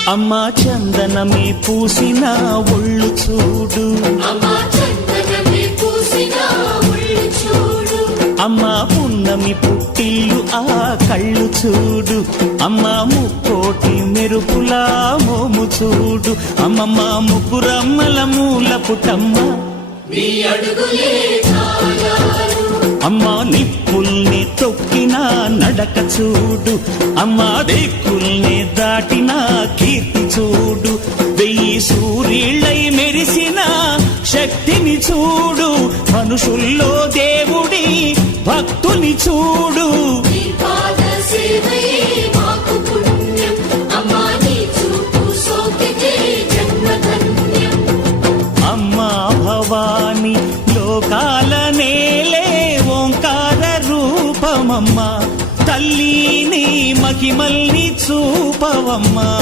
అమ్మా చందనమే పూసిన ఒళ్ళు చూడు, అమ్మా పున్నమి పుట్టిల్లు ఆ కళ్ళు చూడు, అమ్మా ముక్కోటి మెరుపులా మోము చూడు, అమ్మమ్మ ముగ్గురమ్మల మూల పుటమ్మ అమ్మా నిప్పుల్ని తొక్కిన నడక చూడు, అమ్మా దిక్కుల్ని దాటిన కీర్తి చూడు, 1000 సూర్యుళ్ళై మెరిసిన శక్తిని చూడు, మనుషుల్లో దేవుడి భక్తుని చూడు.